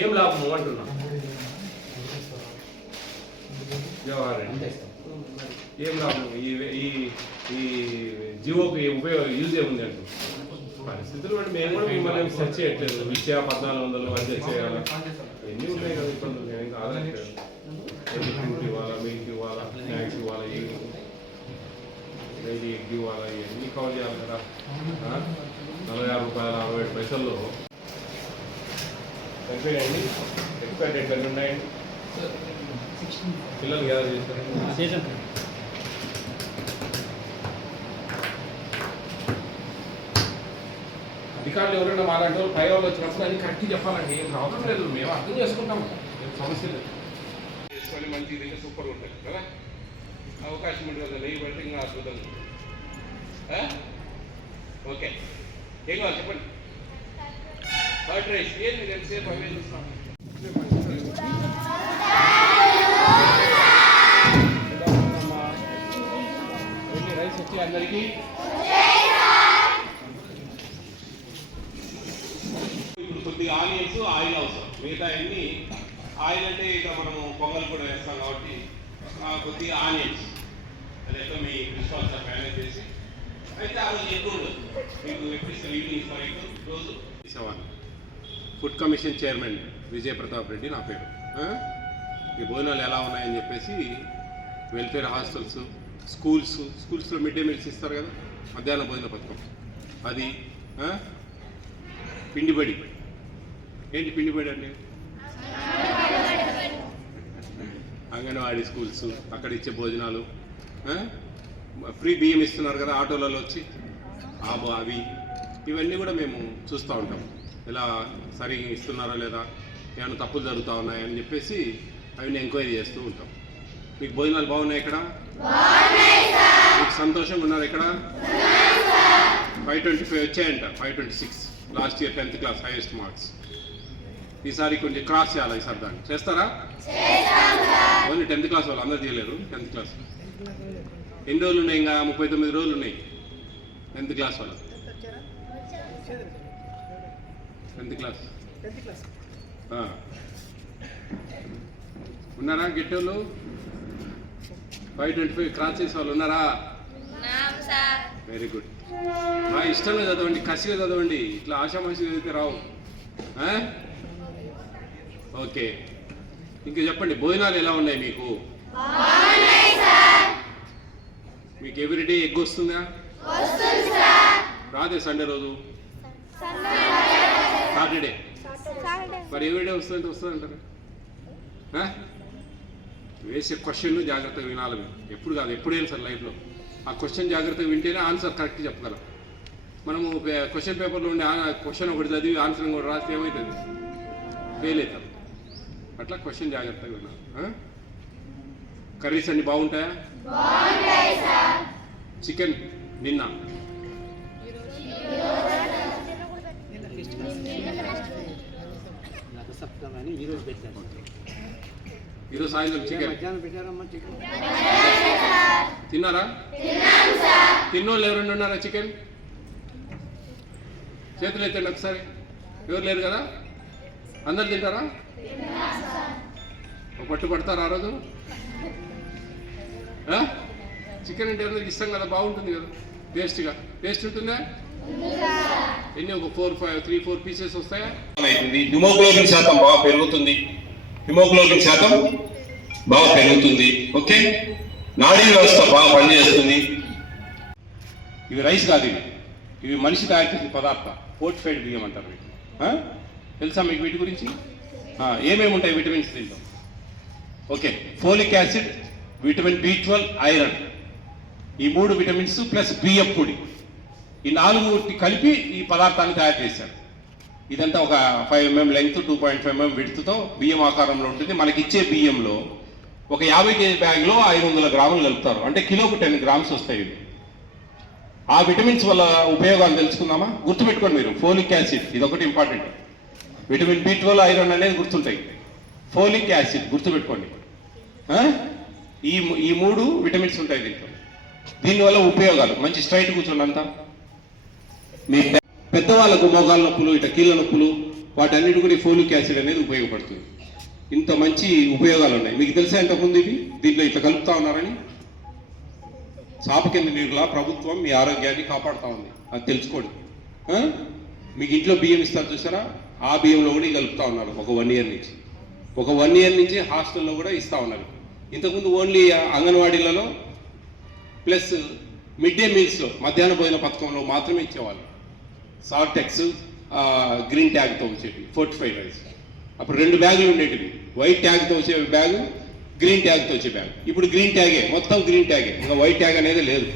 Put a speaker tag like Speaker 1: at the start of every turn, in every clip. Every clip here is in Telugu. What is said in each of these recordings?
Speaker 1: ఏం లాభము అంటున్నా? వ్యవహారం. ఏం లాభం ఈ ఈ ఈ జియోకి ఉపయోగ యూజ్ ఏముంది అంటూ పరిస్థితులు బట్టి మేము కూడా మిమ్మల్ని సెర్చ్ చేయట్లేదు. విద్యా పద్నాలుగు వందలు అది చేయాలి? ఎన్ని ఉన్నాయి కదా ఇబ్బందులు నేను ఇంకా ఆదరించలేదు ఎడ్యుకేట్ ఇవ్వాలా? మీకు ఇవ్వాలా? స్నాక్స్ ఇవ్వాలా? ఏ? డైలీ ఎగ్ ఇవ్వాలా? ఇవన్నీ కవర్ చేయాలి కదా. నలభై ఆరు రూపాయల అరవై ఏడు పైసల్లో సరిపోయాయండి ఎక్స్పైర్ డేట్ ఎన్ని ఉన్నాయండి పిల్లలు గ్యాదర్ చేస్తారు.
Speaker 2: సీజన్
Speaker 1: అధికారులు ఎవరైనా మాలాంటి వాళ్ళు పై వాళ్ళు వచ్చినప్పుడు అది కరెక్ట్ చెప్పాలండి. ఏం ప్రాబ్లం లేదు. మేము అర్థం చేసుకుంటాము సమస్య లేదు. చేసుకొని మంచి ఇది సూపర్ ఉంటుంది కదా? అవకాశం ఉంటుంది కదా? నెయ్యి పెడితే ఇంకా అద్భుతంగా? ఓకే. ఏం కావాలి చెప్పండి? కర్డ్ రైస్ ఏంది నేను అవే చూస్తాం రైస్ వచ్చి అందరికీ ఇప్పుడు కొద్దిగా ఆనియన్స్ ఆయిల్ అవసరం. మిగతా అన్ని ఆయిల్ అంటే ఇక మనము పొంగల్ కూడా వేస్తాం కాబట్టి కొద్దిగా ఆనియన్స్. అది ఎట్లా మీ విశ్వాస ప్యానేజ్ మేనేజ్ చేసి. అయితే ఆ రోజు ఎక్కువ ఉండదు మీకు ఎప్పుడు ఈవినింగ్ ఫైవ్ రోజు? తీసేవాళ్ళు food commission chairman Vijaya Pratap Reddy నా పేరు. ఈ భోజనాలు ఎలా ఉన్నాయని చెప్పేసి వెల్ఫేర్ హాస్టల్స్ స్కూల్స్ స్కూల్స్లో మిడ్ డే మీల్స్ ఇస్తారు కదా మధ్యాహ్నం భోజన పథకం. అది పిండిబడి ఏంటి పిండిబడి అండి అంగన్వాడీ స్కూల్స్ అక్కడ ఇచ్చే భోజనాలు ఫ్రీ బియ్యం ఇస్తున్నారు కదా ఆటోలలో వచ్చి. ఆ అవి ఇవన్నీ కూడా మేము చూస్తూ ఉంటాం. ఇలా సరిగా ఇస్తున్నారా లేదా? ఏమైనా తప్పులు జరుగుతూ ఉన్నాయని చెప్పేసి అవి ఎంక్వైరీ చేస్తూ ఉంటాం. మీకు భోజనాలు బాగున్నాయి ఇక్కడ? మీకు సంతోషంగా ఉన్నారు ఇక్కడ? ఫైవ్ ట్వంటీ ఫైవ్ వచ్చాయంట five twenty six. Last year tenth class highest marks. ఈసారి కొంచెం క్రాస్ చేయాలి ఈసారి దాన్ని? చేస్తారా? ఓన్లీ టెన్త్ క్లాస్ వాళ్ళు అందరూ చేయలేరు టెన్త్ క్లాస్. ఎన్ని రోజులు ఉన్నాయి ఇంకా? ముప్పై తొమ్మిది రోజులు ఉన్నాయి. టెన్త్ క్లాస్ వాళ్ళు. Tenth class. ఉన్నారా గెట్టోళ్ళు? ఫైవ్ ట్వంటీ ఫైవ్ క్రాస్ చేసే వాళ్ళు ఉన్నారా? Very good. బాగా ఇష్టంగా చదవండి కసిగా చదవండి. ఇట్లా ఆషామాషి చదివితే రావు? ఓకే. ఇంకా చెప్పండి భోజనాలు ఎలా ఉన్నాయి మీకు? మీకు ఎవ్రీడే ఎగ్ వస్తుందా? రాదే సండే రోజు. సాటర్డే మరి ఎవ్రీడే వస్తుందంటే వస్తుంది అంటారా? వేసే క్వశ్చన్ జాగ్రత్తగా వినాలి మీరు. ఎప్పుడు కాదు ఎప్పుడైనా సార్ లైఫ్లో ఆ క్వశ్చన్ జాగ్రత్తగా వింటేనే ఆన్సర్ కరెక్ట్ చెప్పగలం. మనము క్వశ్చన్ పేపర్లో ఉండే క్వశ్చన్ ఒకటి చదివి ఆన్సర్ కూడా రాస్తే ఏమవుతుంది ఫెయిల్ అవుతాం. అట్లా క్వశ్చన్ జాగ్రత్తగా వినాలి? కర్రీస్ అన్ని బాగుంటాయా? చికెన్ నిన్న.
Speaker 2: సప్తమని ఈరోజు పెట్టారు.
Speaker 1: ఈరోజు సాయంత్రం చికెన్.
Speaker 2: మధ్యాహ్నం పెట్టారమ్మా చికెన్?
Speaker 1: తిన్నారా? తిన్నోళ్ళు ఎవరైనా ఉన్నారా చికెన్? చేతులు ఎత్తండి ఒకసారి. ఎవరు లేరు కదా? అందరు తింటారా? పట్టు పడతారా ఆ రోజు? చికెన్ అంటే అందరికి ఇష్టం కదా బాగుంటుంది కదా టేస్ట్గా. టేస్ట్ ఉంటుందా? ఎన్ని ఒక four five three four pieces వస్తాయా?
Speaker 3: అవుతుంది హిమోగ్లోబిన్ శాతం బాగా పెరుగుతుంది. హిమోగ్లోబిన్ శాతం బాగా పెరుగుతుంది. ఓకే? నాడీ వ్యవస్థ బాగా పనిచేస్తుంది.
Speaker 1: ఇవి రైస్ కాదు ఇవి. ఇవి మనిషి తయారు చేసిన పదార్థ. ఫోర్టిఫైడ్ బియ్యం అంటారు వీటిని? తెలుసా మీకు వీటి గురించి? ఏమేమి ఉంటాయి విటమిన్స్ దీంట్లో? Okay folic acid vitamin B twelve iron. ఈ మూడు విటమిన్స్ ప్లస్ బియ్యం పొడి. ఈ నాలుగు కలిపి ఈ పదార్థాన్ని తయారు చేశారు. ఇదంతా ఒక five MM length two point five MM విడుతుతో బియ్యం ఆకారంలో ఉంటుంది. మనకి ఇచ్చే బియ్యంలో ఒక యాభై కేజీ బ్యాగ్లో ఐదు వందల గ్రాములు కలుపుతారు. అంటే కిలోకు టెన్ గ్రామ్స్ వస్తాయి ఇవి. ఆ విటమిన్స్ వల్ల ఉపయోగాలు తెలుసుకుందామా? గుర్తుపెట్టుకోండి మీరు. ఫోలిక్ యాసిడ్ ఇది ఒకటి important. Vitamin B twelve iron అనేది గుర్తుంటాయి. ఫోలిక్ యాసిడ్ గుర్తుపెట్టుకోండి. ఈ ఈ మూడు విటమిన్స్ ఉంటాయి దీంట్లో. దీనివల్ల ఉపయోగాలు. మంచి స్ట్రైట్ కూర్చోండి అంతా. మీ పెద్దవాళ్ళకు మోగాల నొప్పులు ఇట కీళ్ళ నొప్పులు వాటన్నిటి కూడా ఫోలిక్ యాసిడ్ అనేది ఉపయోగపడుతుంది. ఇంత మంచి ఉపయోగాలు ఉన్నాయి. మీకు తెలుసా ఇంతకుముందు ఇవి? దీంట్లో ఇట్లా కలుపుతా ఉన్నారని? చాప కింద నీరులా ప్రభుత్వం మీ ఆరోగ్యాన్ని కాపాడుతూ ఉంది. అది తెలుసుకోండి. మీకు ఇంట్లో బియ్యం ఇస్తారు చూసారా? ఆ బియ్యంలో కూడా కలుపుతా ఉన్నారు ఒక వన్ ఇయర్ నుంచి. ఒక వన్ ఇయర్ నుంచి హాస్టల్లో కూడా ఇస్తా ఉన్నారు. ఇంతకుముందు ఓన్లీ అంగన్వాడీలలో ప్లస్ మిడ్ డే మీల్స్లో మధ్యాహ్న భోజన పథకంలో మాత్రమే ఇచ్చేవాళ్ళు. సాల్టెక్స్ గ్రీన్ ట్యాగ్తో వచ్చేవి ఫోర్టిఫైడ్ రైస్. అప్పుడు రెండు బ్యాగులు ఉండేటివి. వైట్ ట్యాగ్తో వచ్చే బ్యాగ్ గ్రీన్ ట్యాగ్తో వచ్చే బ్యాగ్. ఇప్పుడు గ్రీన్ ట్యాగే మొత్తం గ్రీన్ ట్యాగే. ఇంకా వైట్ ట్యాగ్ అనేది లేదు.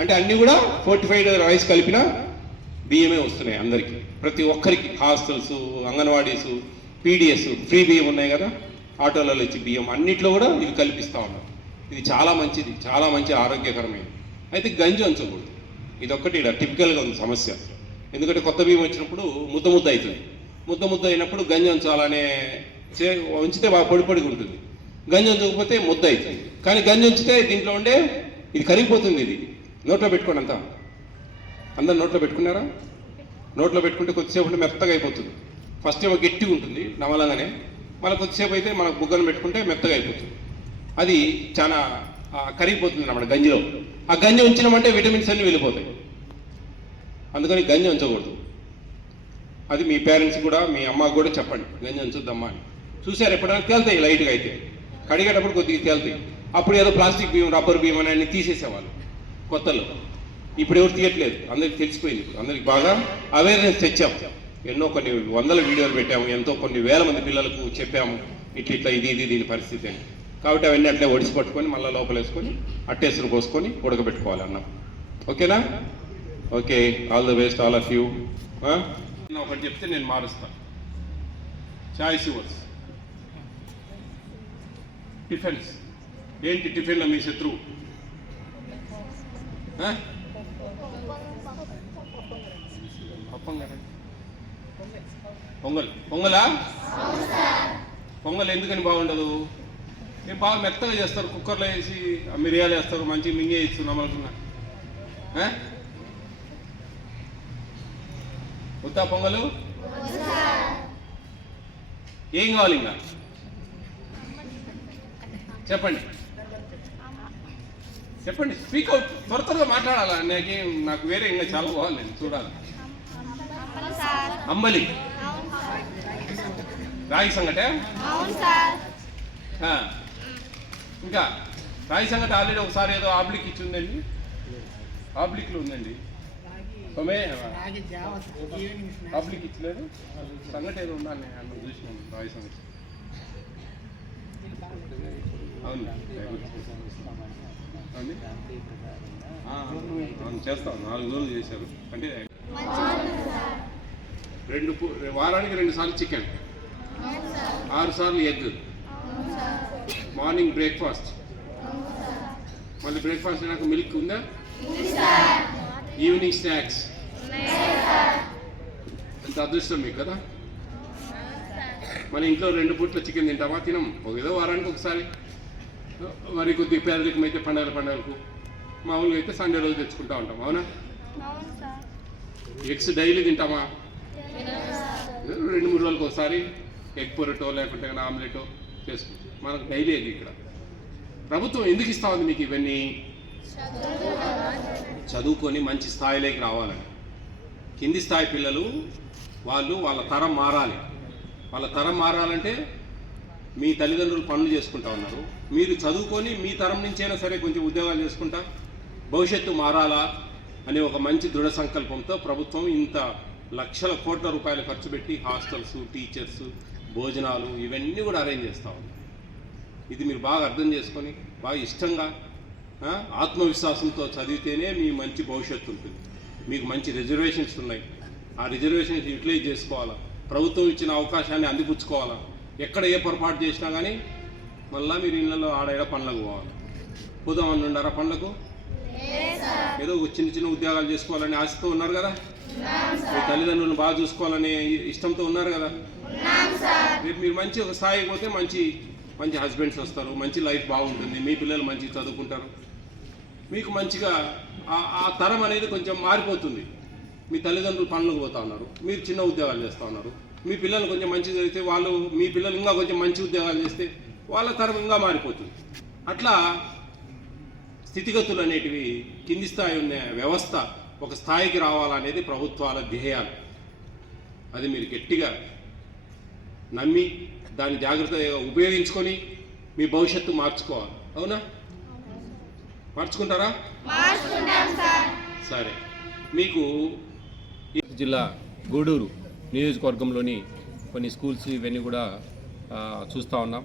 Speaker 1: అంటే అన్నీ కూడా ఫోర్టిఫైడ్ రైస్ కలిపిన బియ్యమే వస్తున్నాయి అందరికీ. ప్రతి ఒక్కరికి హాస్టల్స్ అంగన్వాడీస్ పీడిఎస్ ఫ్రీ బియ్యం ఉన్నాయి కదా ఆటోలలో ఇచ్చి బియ్యం అన్నిట్లో కూడా ఇవి కల్పిస్తూ ఉన్నారు. ఇది చాలా మంచిది చాలా మంచి ఆరోగ్యకరమైనది. అయితే గంజి ఉంచకూడదు ఇది ఒక్కటి ఇక్కడ టిపికల్గా ఉంది సమస్య. ఎందుకంటే కొత్త బియ్యం వచ్చినప్పుడు ముద్ద ముద్ద అవుతుంది. ముద్ద ముద్ద అయినప్పుడు గంజి ఉంచాలనే చే ఉంచితే బాగా పొడి పొడిగా ఉంటుంది. గంజి ఉంచకపోతే ముద్ద అవుతుంది. కానీ గంజి ఉంచితే దీంట్లో ఉండే ఇది కరిగిపోతుంది ఇది. నోట్లో పెట్టుకోండి అంతా. అందరు నోట్లో పెట్టుకున్నారా? నోట్లో పెట్టుకుంటే కొద్దిసేపు ఉంటే మెత్తగా అయిపోతుంది. ఫస్ట్ ఏమో గట్టిగా ఉంటుంది నమలంగానే. మళ్ళీ కొద్దిసేపు అయితే మనకు బుగ్గను పెట్టుకుంటే మెత్తగా అయిపోతుంది. అది చాలా కరిగిపోతుంది అన్నమాట గంజిలో. ఆ గంజి ఉంచినామంటే విటమిన్స్ అన్నీ వెళ్ళిపోతాయి. అందుకని గంజి ఉంచకూడదు. అది మీ పేరెంట్స్ కూడా మీ అమ్మకు కూడా చెప్పండి. గంజి ఉంచొద్దమ్మా అని. చూసారు ఎప్పుడైనా తేలుతాయి లైట్గా అయితే. కడిగేటప్పుడు కొద్దిగా తేలుతాయి. అప్పుడు ఏదో ప్లాస్టిక్ బియ్యం రబ్బర్ బియ్యం అని అన్ని తీసేసేవాళ్ళు కొత్తలో. ఇప్పుడు ఎవరు తీయట్లేదు. అందరికి తెలిసిపోయింది ఇప్పుడు. అందరికి బాగా అవేర్నెస్ తెచ్చాము ఎన్నో కొన్ని వందల వీడియోలు పెట్టాము. ఎంతో కొన్ని వేల మంది పిల్లలకు చెప్పాము. ఇట్లా ఇట్లా ఇది ఇది దీని పరిస్థితి అని. కాబట్టి అవన్నీ అట్లే ఒడిసి పట్టుకొని మళ్ళీ లోపలేసుకొని అట్టేసులు పోసుకొని ఉడకబెట్టుకోవాలన్నా ఓకేనా? Okay all the best all of you ఒకటి చెప్తే నేను మారుస్తాను చాయిస్ యువర్స్ టిఫిన్స్ ఏంటి టిఫిన్లో మీ శత్రువు? పొంగల్. పొంగలా. పొంగల్? ఎందుకని బాగుండదు? ఏం బాగా మెత్తగా చేస్తారు కుక్కర్లో వేసి ఆ మిరియాలు వేస్తారు మంచి మింగే ఇస్తున్నాం అనుకున్నా ఉత్తా పొంగలు? ఏం కావాలి ఇంకా? చెప్పండి. చెప్పండి. స్పీక్ అవుట్ త్వర త్వరగా మాట్లాడాలా? నాకేం నాకు వేరే ఇంకా చాలా బాగుంది నేను చూడాలి. అంబలి. రాగి సంగటే? ఇంకా రాగి సంగటి ఆల్రెడీ ఒకసారి ఏదో ఆబ్లిక్ ఇచ్చి ఉందండి. ఆబ్లిక్లో ఉందండి. సొమే ఆబ్లిక్ ఇచ్చలేదు సంగటి ఏదో నేను అన్న రాగి సంగటి. అవును అవును. చేస్తాం. నాలుగు రోజులు చేశారు. అంటే రెండు వారానికి రెండు సార్లు చికెన్. ఆరు సార్లు ఎగ్. Morning breakfast. మళ్ళీ బ్రేక్ఫాస్ట్ అయినాక మిల్క్ ఉందా? ఈవినింగ్ స్నాక్స్ ఎంత అదృష్టం మీకు కదా? మన ఇంట్లో రెండు పూట్ల చికెన్ తింటామా తినం ఒక ఏదో వారానికి ఒకసారి. మరి కొద్ది పేదరికం అయితే పండగల పండగలకు. మామూలుగా అయితే సండే రోజు తెచ్చుకుంటా ఉంటాం. అవునా? ఎగ్స్ డైలీ తింటామా? రెండు మూడు రోజులకు ఒకసారి ఎగ్ పొరటో లేకుంటే ఆమ్లెటో చేసుకుంటాం. మనకు డైలీ ఎగ్ ఇక్కడ. ప్రభుత్వం ఎందుకు ఇస్తా ఉంది మీకు ఇవన్నీ? చదువుకొని మంచి స్థాయిలోకి రావాలని. కింది స్థాయి పిల్లలు వాళ్ళు వాళ్ళ తరం మారాలి. వాళ్ళ తరం మారాలంటే మీ తల్లిదండ్రులు పనులు చేసుకుంటా ఉన్నారు. మీరు చదువుకొని మీ తరం నుంచైనా సరే కొంచెం ఉద్యోగాలు చేసుకుంటా భవిష్యత్తు మారాలా అనే ఒక మంచి దృఢ సంకల్పంతో ప్రభుత్వం ఇంత లక్షల కోట్ల రూపాయలు ఖర్చు పెట్టి హాస్టల్స్ టీచర్స్ భోజనాలు ఇవన్నీ కూడా అరేంజ్ చేస్తూ ఉంది. ఇది మీరు బాగా అర్థం చేసుకొని బాగా ఇష్టంగా ఆత్మవిశ్వాసంతో చదివితేనే మీ మంచి భవిష్యత్తు ఉంటుంది. మీకు మంచి రిజర్వేషన్స్ ఉన్నాయి. ఆ రిజర్వేషన్స్ యూటిలైజ్ చేసుకోవాలా? ప్రభుత్వం ఇచ్చిన అవకాశాన్ని అందిపుచ్చుకోవాలా? ఎక్కడ ఏ పొరపాటు చేసినా కానీ మళ్ళా మీరు ఇళ్ళలో ఆడేడ పనులకు పోవాలి. పోదామని ఉండారా పనులకు? ఏదో ఒక చిన్న చిన్న ఉద్యోగాలు చేసుకోవాలని ఆశతో ఉన్నారు కదా? మీ తల్లిదండ్రులను బాగా చూసుకోవాలని ఇష్టంతో ఉన్నారు కదా? రేపు మీరు మంచి ఒక స్థాయికి పోతే మంచి మంచి హస్బెండ్స్ వస్తారు. మంచి లైఫ్ బాగుంటుంది. మీ పిల్లలు మంచి చదువుకుంటారు. మీకు మంచిగా ఆ- తరం అనేది కొంచెం మారిపోతుంది. మీ తల్లిదండ్రులు పనులకు పోతా ఉన్నారు మీరు చిన్న ఉద్యోగాలు చేస్తూ ఉన్నారు మీ పిల్లలు కొంచెం మంచి చదివితే వాళ్ళు మీ పిల్లలు ఇంకా కొంచెం మంచి ఉద్యోగాలు చేస్తే వాళ్ళ తరం ఇంకా మారిపోతుంది. అట్లా స్థితిగతులు అనేటివి కింది స్థాయి ఉన్న వ్యవస్థ ఒక స్థాయికి రావాలనేది ప్రభుత్వాల ధ్యేయాలు. అది మీరు గట్టిగా నమ్మి దాన్ని జాగ్రత్తగా ఉపయోగించుకొని మీ భవిష్యత్తు మార్చుకోవాలి. అవునా? మార్చుకుంటారా?
Speaker 4: మార్చుకుంటాం సార్.
Speaker 1: మీకు ఈ జిల్లా గూడూరు నియోజకవర్గంలోని కొన్ని స్కూల్స్ ఇవన్నీ కూడా చూస్తూ ఉన్నాం.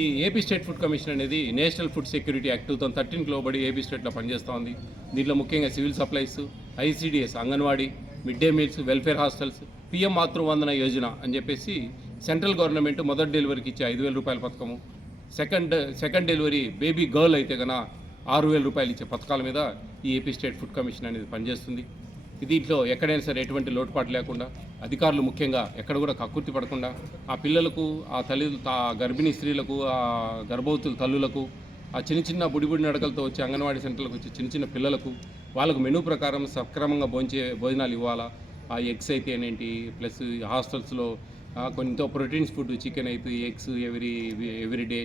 Speaker 1: ఈ ఏపీ స్టేట్ ఫుడ్ కమిషన్ అనేది national food security act two thousand థర్టీన్కి లోబడి ఏపీ స్టేట్లో పనిచేస్తూ ఉంది. దీంట్లో ముఖ్యంగా civil supplies ICDS anganwadi mid day meals welfare hostels PM Matruvandana Yojana అని చెప్పేసి సెంట్రల్ గవర్నమెంట్ మొదటి డెలివరీకి ఇచ్చే ఐదు వేల రూపాయల పథకము. Second second delivery baby girl అయితే కనుక ఆరు వేల రూపాయలు ఇచ్చే పథకాల మీద ఈ ఏపీ స్టేట్ ఫుడ్ కమిషన్ అనేది పనిచేస్తుంది. దీంట్లో ఎక్కడైనా సరే ఎటువంటి లోటుపాటు లేకుండా అధికారులు ముఖ్యంగా ఎక్కడ కూడా కక్కుర్తి పడకుండా ఆ పిల్లలకు ఆ తల్లి ఆ గర్భిణీ స్త్రీలకు ఆ గర్భవతుల తల్లులకు ఆ చిన్న చిన్న బుడిబుడి నడకలతో వచ్చే అంగన్వాడీ సెంటర్లకు వచ్చే చిన్న చిన్న పిల్లలకు వాళ్ళకు మెనూ ప్రకారం సక్రమంగా భోంచే భోజనాలు ఇవ్వాలా? ఆ ఎగ్స్ అయితే ఏంటి? ప్లస్ హాస్టల్స్లో కొంత ప్రోటీన్స్ ఫుడ్ చికెన్ అయితే eggs every every day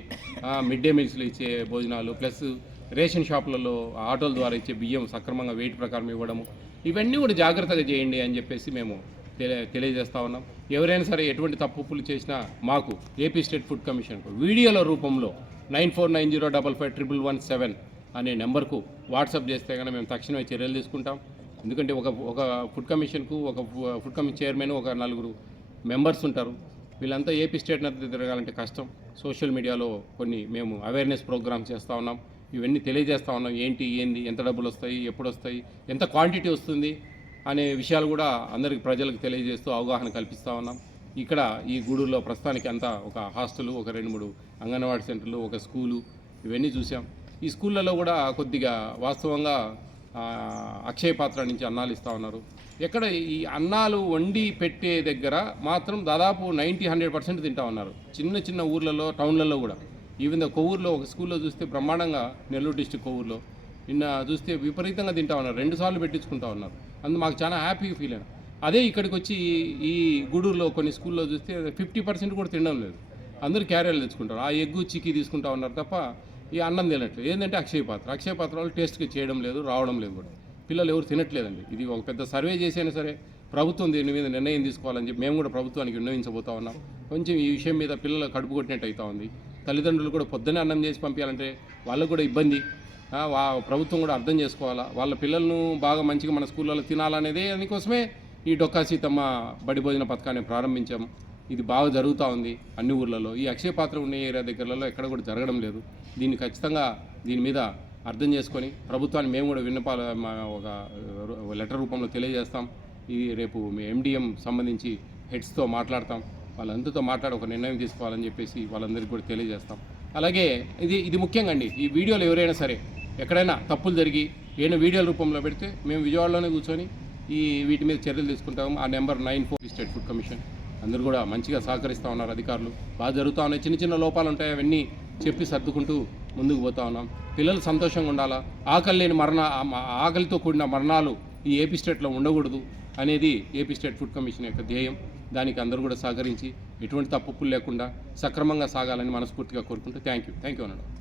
Speaker 1: mid day మీల్స్లో ఇచ్చే భోజనాలు ప్లస్ రేషన్ షాపులలో ఆటోల ద్వారా ఇచ్చే బియ్యం సక్రమంగా వెయిట్ ప్రకారం ఇవ్వడము ఇవన్నీ కూడా జాగ్రత్తగా చేయండి అని చెప్పేసి మేము తెలియ తెలియజేస్తా ఉన్నాం. ఎవరైనా సరే ఎటువంటి తప్పులు చేసినా మాకు ఏపీ స్టేట్ ఫుడ్ కమిషన్కు వీడియోల రూపంలో nine four nine zero double five triple one seven అనే నెంబర్కు వాట్సాప్ చేస్తే కనుక మేము తక్షణమే చర్యలు తీసుకుంటాం. ఎందుకంటే ఒక ఒక ఫుడ్ కమిషన్కు ఒక ఫుడ్ కమిషన్ చైర్మన్ ఒక నలుగురు మెంబర్స్ ఉంటారు. వీళ్ళంతా ఏపీ స్టేట్ తిరగాలంటే కష్టం. సోషల్ మీడియాలో కొన్ని మేము అవేర్నెస్ ప్రోగ్రామ్స్ చేస్తూ ఉన్నాం. ఇవన్నీ తెలియజేస్తూ ఉన్నాం. ఏంటి ఏంది ఎంత డబ్బులు వస్తాయి ఎప్పుడు వస్తాయి ఎంత క్వాంటిటీ వస్తుంది అనే విషయాలు కూడా అందరికి ప్రజలకు తెలియజేస్తూ అవగాహన కల్పిస్తూ ఉన్నాం. ఇక్కడ ఈ గూడూరులో ప్రస్తుతానికి అంతా ఒక హాస్టల్ ఒక రెండు మూడు అంగన్వాడీ సెంటర్లు ఒక స్కూలు ఇవన్నీ చూసాం ఈ స్కూళ్ళలో కూడా కొద్దిగా వాస్తవంగా అక్షయ పాత్ర నుంచి అన్నాలు ఇస్తూ ఉన్నారు. ఎక్కడ ఈ అన్నాలు వండి పెట్టే దగ్గర మాత్రం దాదాపు నైంటీ హండ్రెడ్ పర్సెంట్ తింటా ఉన్నారు. చిన్న చిన్న ఊర్లలో టౌన్లలో కూడా. ఈవెన్ ద కొవ్వూరులో ఒక స్కూల్లో చూస్తే బ్రహ్మాండంగా నెల్లూరు డిస్టిక్ కొవ్వూరులో నిన్న చూస్తే విపరీతంగా తింటా ఉన్నారు. రెండు సార్లు పెట్టించుకుంటా ఉన్నారు. అందు మాకు చాలా హ్యాపీగా ఫీల్ అయినా అదే ఇక్కడికి వచ్చి ఈ గూడూరులో కొన్ని స్కూల్లో చూస్తే ఫిఫ్టీ పర్సెంట్ కూడా తినడం లేదు. అందరూ క్యారియర్లు తెచ్చుకుంటారు. ఆ ఎగ్గు చిక్కి తీసుకుంటా ఉన్నారు తప్ప ఈ అన్నం తినట్లేదు. ఏంటంటే అక్షయ పాత్ర. అక్షయ పాత్ర వాళ్ళు టేస్ట్కి చేయడం లేదు రావడం లేదు కూడా. పిల్లలు ఎవరు తినట్లేదండి. ఇది ఒక పెద్ద సర్వే చేసైనా సరే ప్రభుత్వం దీని మీద నిర్ణయం తీసుకోవాలని చెప్పి మేము కూడా ప్రభుత్వానికి విన్నవించబోతా ఉన్నాం. కొంచెం ఈ విషయం మీద పిల్లలు కడుపు కొట్టినట్టు అవుతా ఉంది. తల్లిదండ్రులు కూడా పొద్దున్నే అన్నం చేసి పంపించాలంటే వాళ్ళకు కూడా ఇబ్బంది. వా ప్రభుత్వం కూడా అర్థం చేసుకోవాలా? వాళ్ళ పిల్లలను బాగా మంచిగా మన స్కూళ్ళలో తినాలనేదే అందుకోసమే ఈ డొక్కా సీతమ్మ బడి భోజన పథకాన్ని ప్రారంభించాం ఇది బాగా జరుగుతూ ఉంది అన్ని ఊర్లలో. ఈ అక్షయ పాత్ర ఉన్న ఏరియా దగ్గరలో ఎక్కడ కూడా జరగడం లేదు. దీన్ని ఖచ్చితంగా దీని మీద అర్థం చేసుకొని ప్రభుత్వాన్ని మేము కూడా విన్నపాలు మా ఒక లెటర్ రూపంలో తెలియజేస్తాం. ఇది రేపు మీ ఎండిఎం సంబంధించి హెడ్స్తో మాట్లాడతాం. వాళ్ళందరితో మాట్లాడి ఒక నిర్ణయం తీసుకోవాలని చెప్పేసి వాళ్ళందరికీ కూడా తెలియజేస్తాం. అలాగే ఇది ఇది ముఖ్యంగా అండి ఈ వీడియోలు ఎవరైనా సరే ఎక్కడైనా తప్పులు జరిగి ఏదైనా వీడియోల రూపంలో పెడితే మేము విజయవాడలోనే కూర్చొని ఈ వీటి మీద చర్యలు తీసుకుంటాము. ఆ number nine four state food commission. అందరూ కూడా మంచిగా సహకరిస్తూ ఉన్నారు అధికారులు. బాగా జరుగుతూ ఉన్నాయి. చిన్న చిన్న లోపాలు ఉంటాయి. అవన్నీ చెప్పి సర్దుకుంటూ ముందుకు పోతా ఉన్నాం. పిల్లలు సంతోషంగా ఉండాలా? ఆకలి లేని మరణ ఆకలితో కూడిన మరణాలు ఈ ఏపీ స్టేట్లో ఉండకూడదు అనేది ఏపీ స్టేట్ ఫుడ్ కమిషన్ యొక్క ధ్యేయం. దానికి అందరూ కూడా సహకరించి ఎటువంటి తప్పులు లేకుండా సక్రమంగా సాగాలని మనస్ఫూర్తిగా కోరుకుంటూ థ్యాంక్ యూ. థ్యాంక్ యూ అన్నాడు.